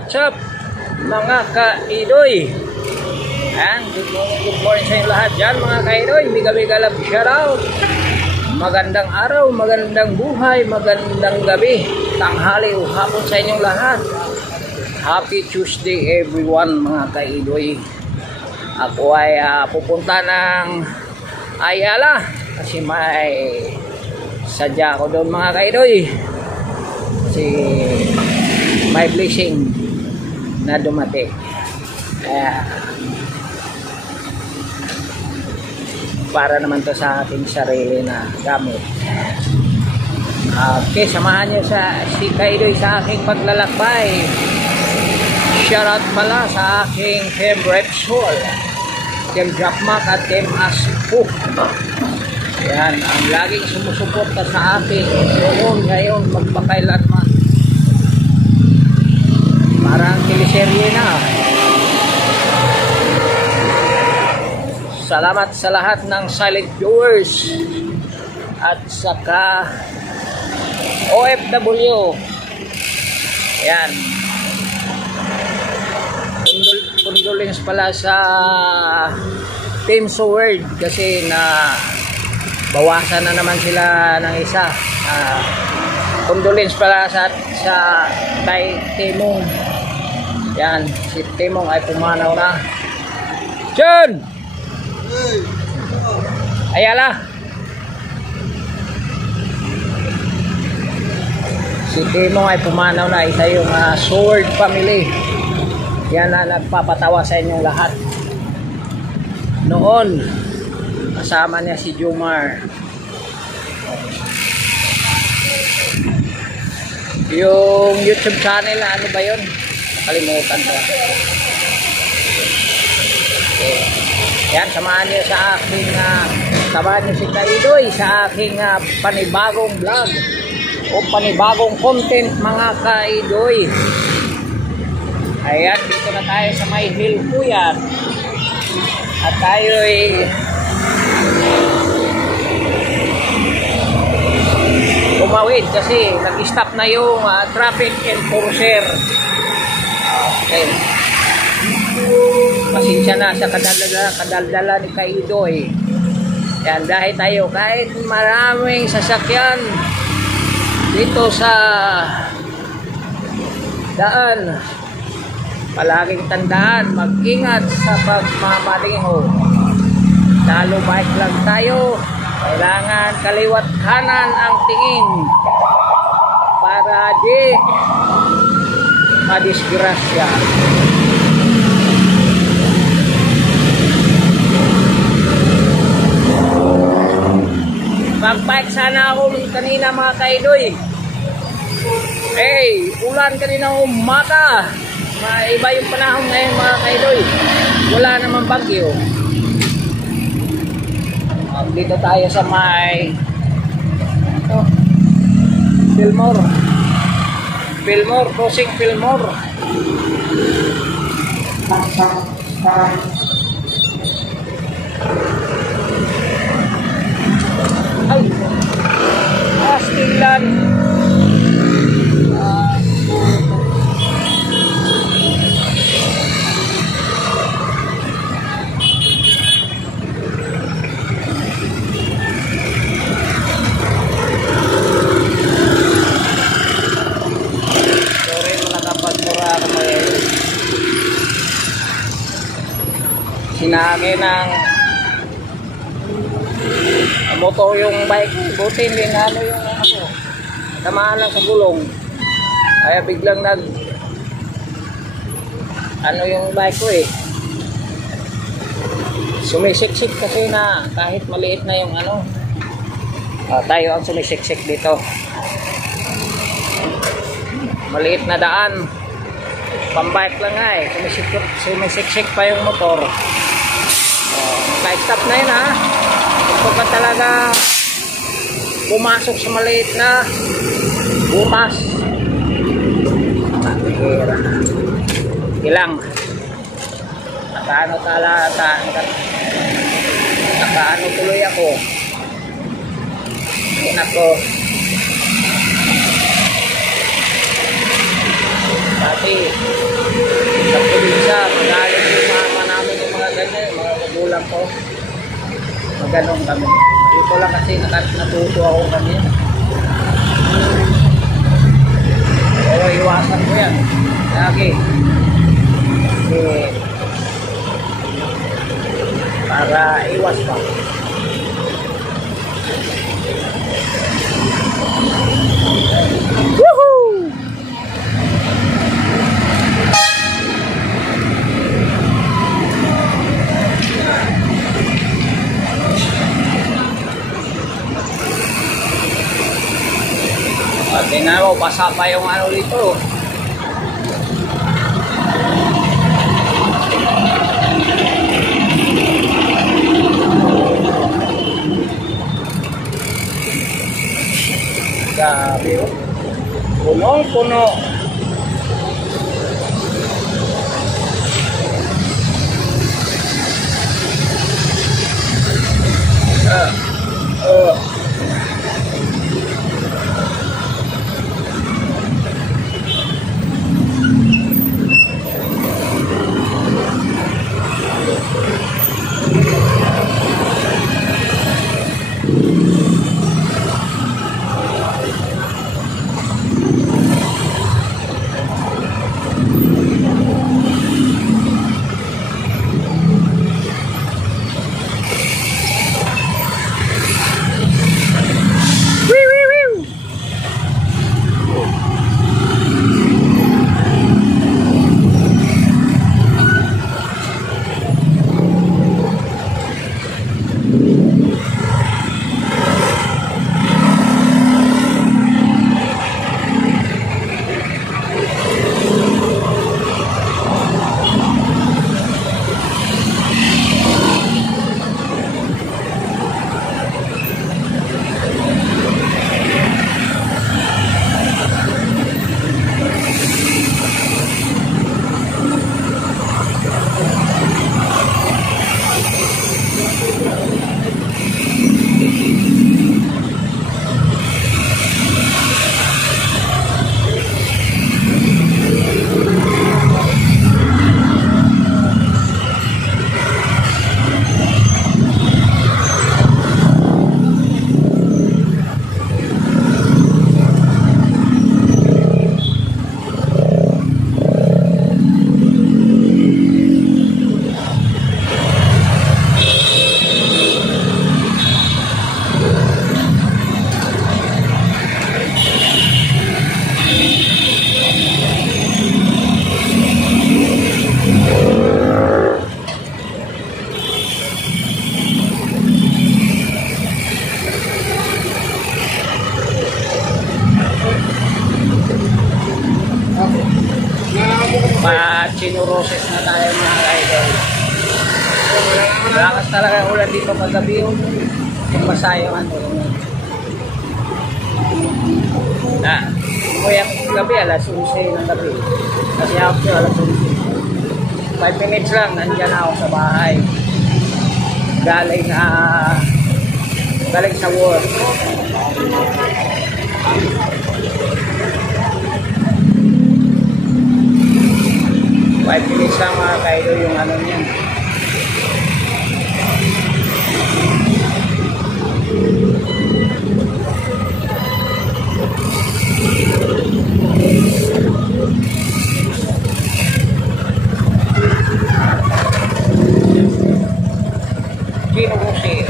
What's up mga ka-idoy? Good morning sa inyo lahat dyan mga ka-idoy. Mega love shoutout. Magandang araw, magandang buhay, magandang gabi, tanghali o hapon sa inyong lahat. Happy Tuesday everyone mga ka-idoy. Ako ay pupunta ng Ayala kasi may sadya ako doon mga ka-idoy. Kasi may blessing na dumating. Para naman to sa ating sarili na gamit. Okay, samahan nyo si Ka-idoy sa aking paglalakbay. Shoutout pala sa aking Team Repsol, Team Japmak at Team Aspo. Yan, ang laging sumusuporta sa akin noon, ngayon, magpakailanman. Parang teleserye na. Salamat sa lahat ng silent viewers at saka OFW. Yan. Condolence pala sa Team Sword kasi na bawasan na naman sila ng isa. Condolence pala sa kay Timong. Yan, si Timong ay pumanaw na. John! Ayala! Si Timong ay pumanaw na. Isa yung Sword family. Yan na nagpapatawa sa inyong lahat. Noon, kasama niya si Jomar. Yung YouTube channel na ano ba yun? Nakalimutan ko. Okay. Yan, samahan niyo sa aking samahan niyo si Ka-idoy sa aking panibagong vlog o panibagong content mga Ka-idoy. Ayan, dito na tayo sa may hill po yan. At tayo ay umawid kasi nag-stop na yung traffic enforcer. Okay. Pasensya na sa kadaldala ni Ka-idoy. Yan, dahil tayo kahit maraming sasakyan dito sa daan, palaging tandaan, mag-ingat sa pagmamaneho. Lalo bike lang tayo, kailangan kaliwat kanan ang tingin para di madisgrasya. Mag-bike sana ako kanina mga Ka-idoy. Ulan kanina umaga. Iba yung panahon ngayon mga Ka-idoy. Wala naman bagyo. Dito tayo sa may Fillmore, crossing Fillmore. Ay, Astilan. Sinagi ng motor yung bike, buti hindi na yung tamaan lang sa gulong, kaya biglang yung bike ko sumisiksik kasi na kahit maliit na yung tayo ang sumisiksik dito, maliit na daan, pambike lang sumisiksik pa yung motor. Stop na yun Ito pa talaga pumasok sa maliit na butas. Ilang nakaano tuloy ako. Nako, dati Ganon kami. Dito lang kasi natuto ako kanina. Pero iwasan ko yan. Lagi. Kasi para iwas pa. Woohoo! At tingnan mo, basa pa yung ano dito. Grabe oh. Punong-puno. Chinuroses na tayo mga idol. Lakas talaga ang ulan dito paggabi yung masayang ano. Kaya gabi alas 11 ng gabi. Kasi after alas 11. 5 minutes lang nandiyan ako sa bahay. Galing sa work. 5 minutes lang mga kaidol yung ano niyan. Chinuroses.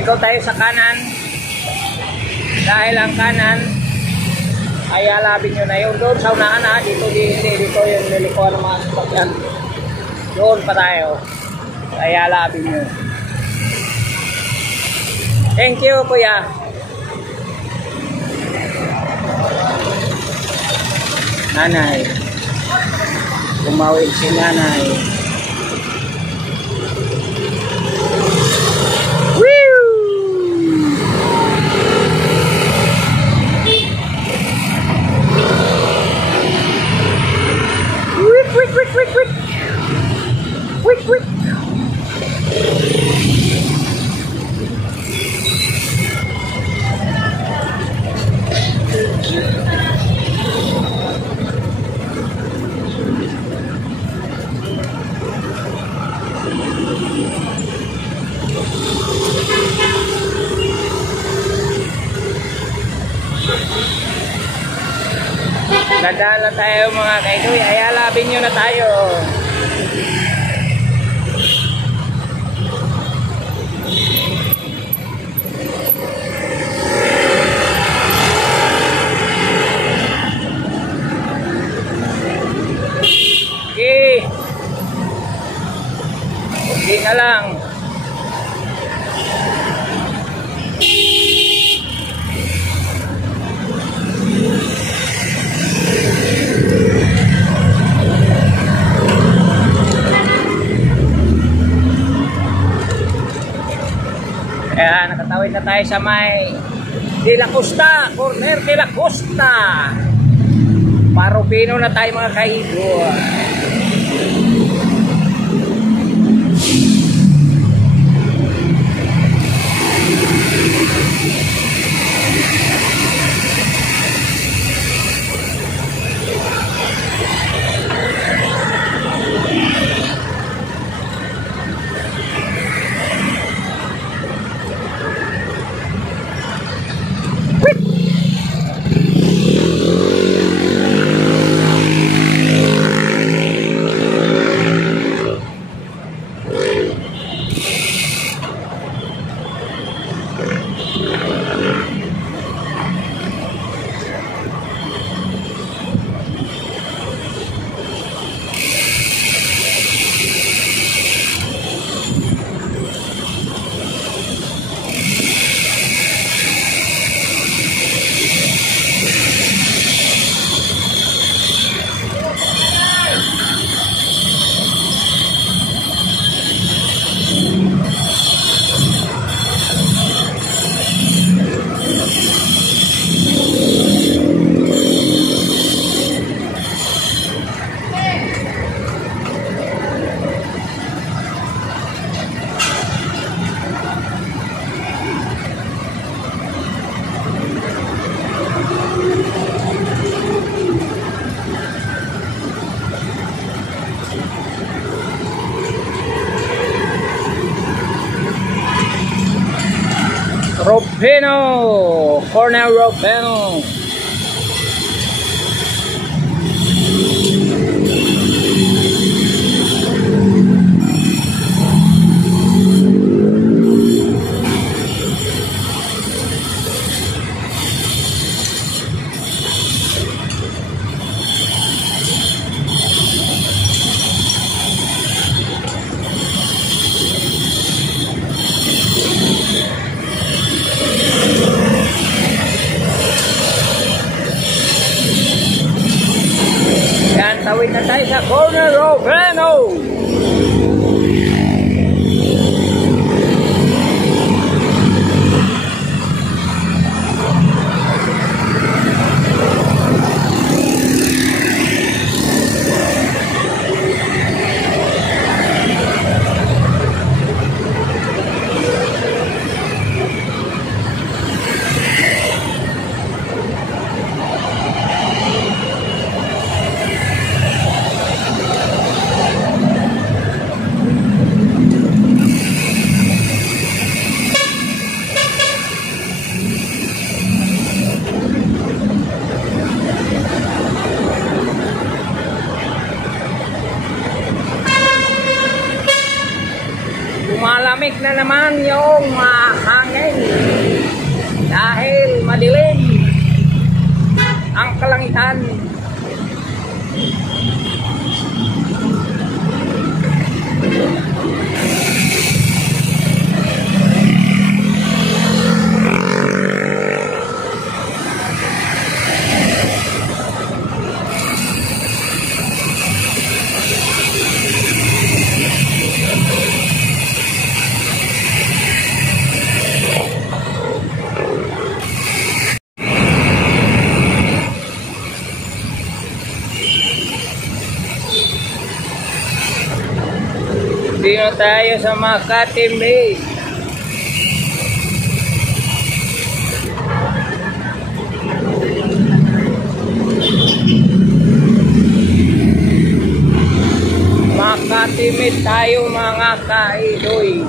Ikaw tayo sa kanan. Dahil ang kanan ay alabin nyo na yun. Doon sa unahan ha. Dito yung nilikuan ng mga sasakyan. Doon pa tayo. Ay alabin nyo. Thank you, kuya. Nanay. Tumawid si nanay. Woo! Quick, quick, quick, quick. Quick, quick. Dadaan na tayo mga kaidoy. Ay alabin nyo na tayo. Okay. Okay na lang. Kaya nakatawid na tayo sa may De La Costa, corner De La Costa. Parupino na tayo mga kaibigan. Ropeno, corner Ropeno. Tawid na tayo sa corner Ropeno. Malamig na naman yung hangin. hangin dahil madilim ang kalangitan. Dito tayo sa Makati May. Makati May tayo mga kaidoy.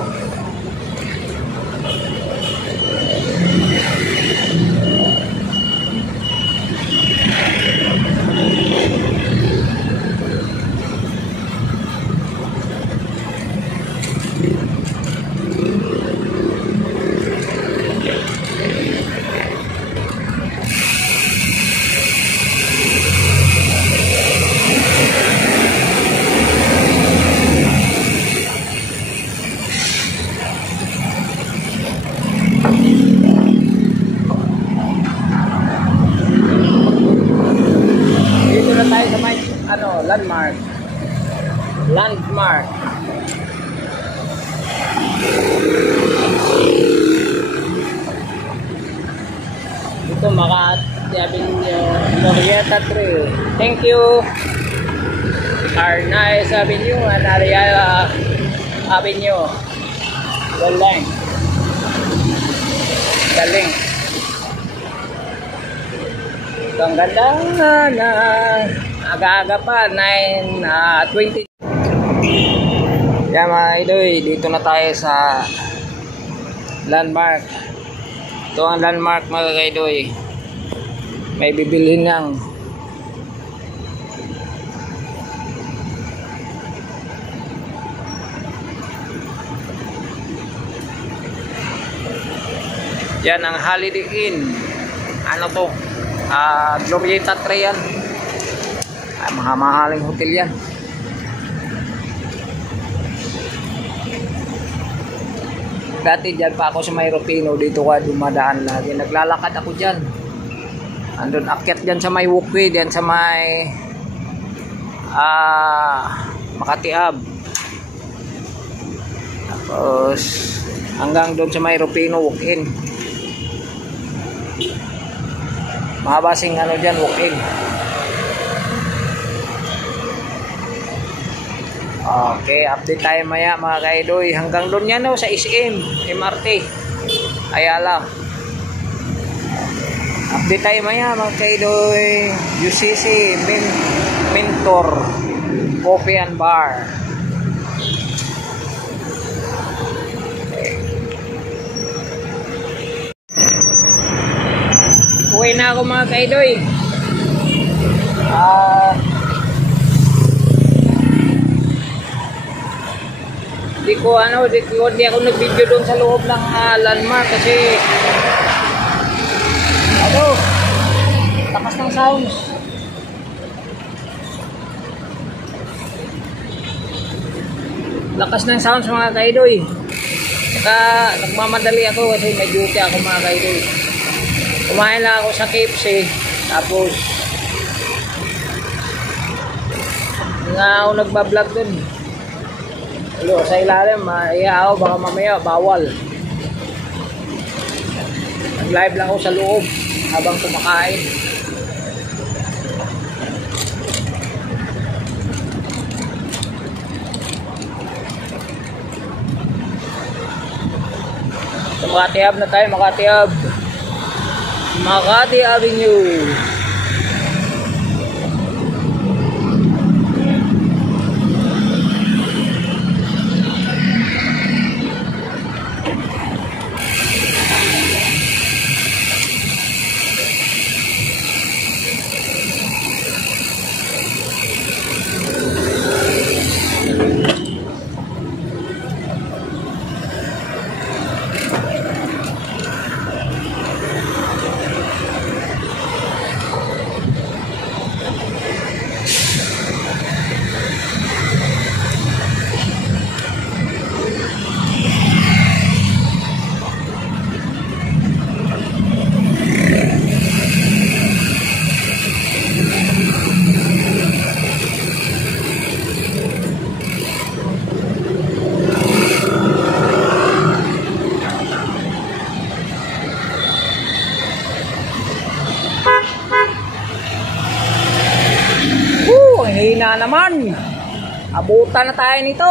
Landmark. Ito Makati Glorieta Trail. Thank you. Arnaiz Avenue and Ariaya Avenue. Galing. Galing. Ito ang ganda na aga-aga pa 9:20. Kaya mga idoy, dito na tayo sa Landmark. Ito ang Landmark mga kaidoy. May bibilhin lang. Yan ang Holiday Inn. Ano to? Glorieta Trail yan. Mahaling hotel yan. Dati dyan pa ako sa Mayropino, dito ka dumadaan lagi. Naglalakad ako dyan. Andun akyat dyan sa may walkway, dyan sa may Makati Ave. Tapos hanggang doon sa Mayropino walk-in. Mahabasing ano dyan, walk-in. Okay, update tayo maya mga kaidoy. Hanggang doon yan sa SM, MRT Ayala. Update tayo maya mga kaidoy. UCC Mentor Coffee and Bar. Uwi na ako mga kaidoy. Di ako nag-video doon sa loob ng Landmark kasi lakas ng sounds. Lakas ng sounds mga kaidoy. Saka nagmamadali ako kasi may duty ako mga kaidoy. Kumain lang ako sa KFC tapos nga ako nagbablog doon. Sa ilalim, iya ako, baka mamaya bawal. Nag-live lang ako sa loob habang kumakain. So, Makati Ave na tayo, Makati Ave. Makati Avenue. Abutan na tayo nito.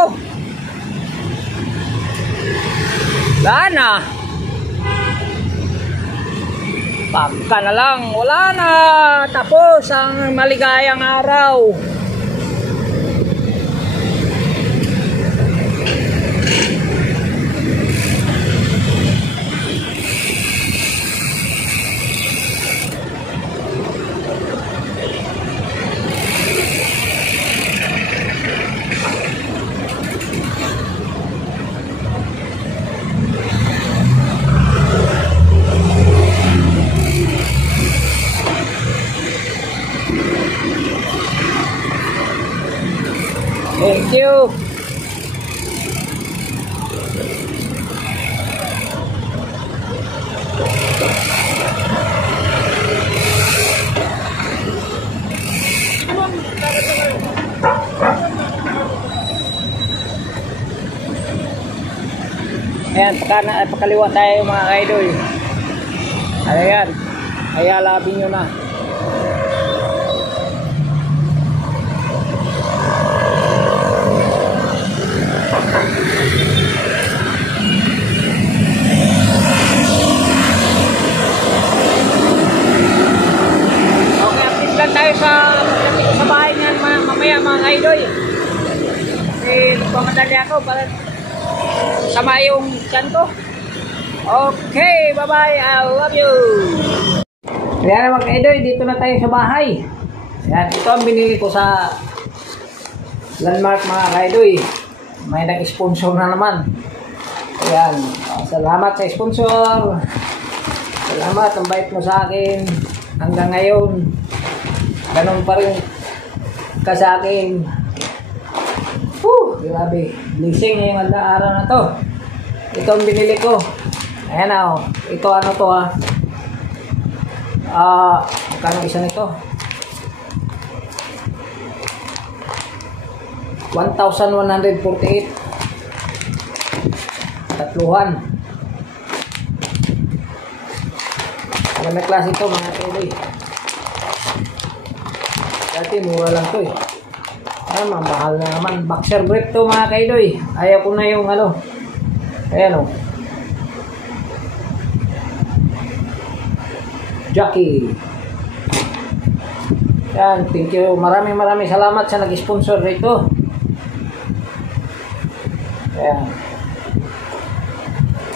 Wala na. Pagka na lang, wala na. Tapos ang maligayang araw. Thank you. Ayan, pakaliwa tayo mga kaidol. Ayan, kaya labing nyo na. Tayo sa bahay niyan mamaya mga kaidol. Kasi nagpamadali ako para sama yung chan ko. Okay, bye bye, I love you. Ayan mga kaidol, dito na tayo sa bahay. Ayan, ito ang binili ko sa Landmark mga kaidol. May nag-sponsor na naman. Ayan, salamat sa sponsor. Salamat, ang bait mo sa akin hanggang ngayon. Ganun pa rin ka sa akin. Grabe. Blessing ngayong araw na to. Ito ang binili ko. Ayan o. Ito ano to ha. Magkano isa nito? 1,148. Tatluhan. Ano may klase ito mga tuloy? Dati mura lang to eh. Mahal na naman. Boxer brief to mga kaidoy. Ayaw ko na yung ano. Ayan o. Jackie. Yan. Thank you. Maraming salamat sa nag-sponsor rito. Ayan.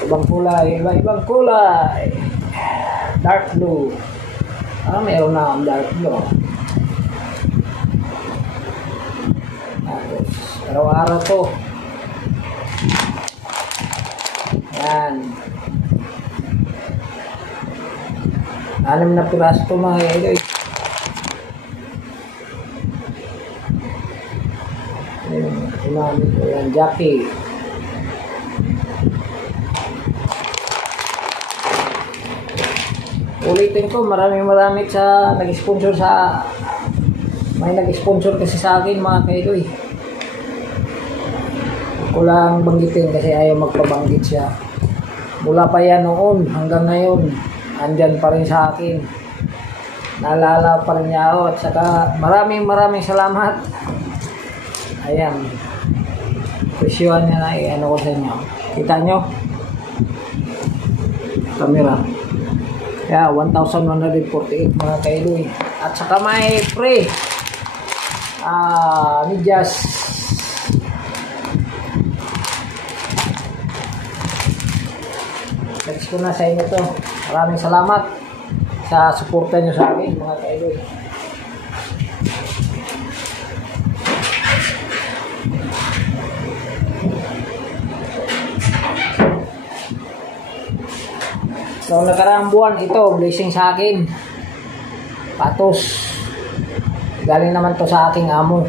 Ibang kulay. Ibang kulay. Dark blue. Meron na ang dark blue. Araw-araw to. Yan. 6 na piraso to mga kaidol. Yan, Jackie. Ulitin ko, maraming sa nag-sponsor sa may nag-sponsor kasi sa akin mga kaidol. Ko lang banggitin kasi ayaw magpabanggit siya. Mula pa yan noon hanggang ngayon andyan pa rin sa akin. Naalala pa rin niya ako at saka maraming salamat. Ayan. Presyuhan niya na ano ko sa inyo. Kita nyo? Camera. Yeah, 1,148 mga kailoy. At saka may pre. Medyas. Thanks ko na sa inyo to. Maraming salamat sa suporta nyo sa akin mga kailoy. So nakaraang buwan ito, blessing sa akin. Patos. Galing naman to sa aking amo.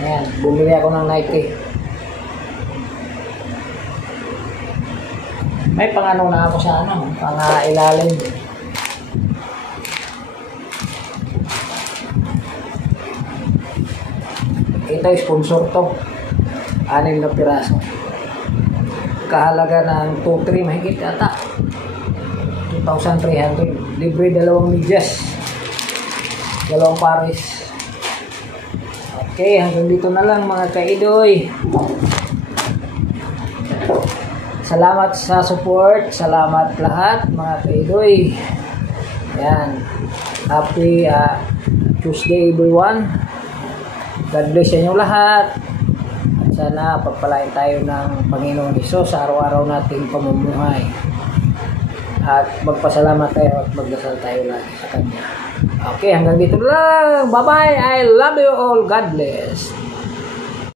Ayan, bumili ako ng Nike. May pangano na ako sa ano, pang-ilalim. Ito sponsor to. 6 na piraso. Kahalaga ng 2-3 mahigit ata. 2,300. Libre 2 medyas. 2 pares. Okay, hanggang dito na lang mga kaidoy. Salamat sa support. Salamat lahat mga kaidoy. Yan. Happy Tuesday everyone. God bless sa inyo lahat. At sana pagpalain tayo ng Panginoong Hesus sa araw-araw nating pamumuhay. At magpasalamat tayo at magdasal tayo lagi sa Kanya. Okay, hanggang dito lang. Bye-bye. I love you all. God bless.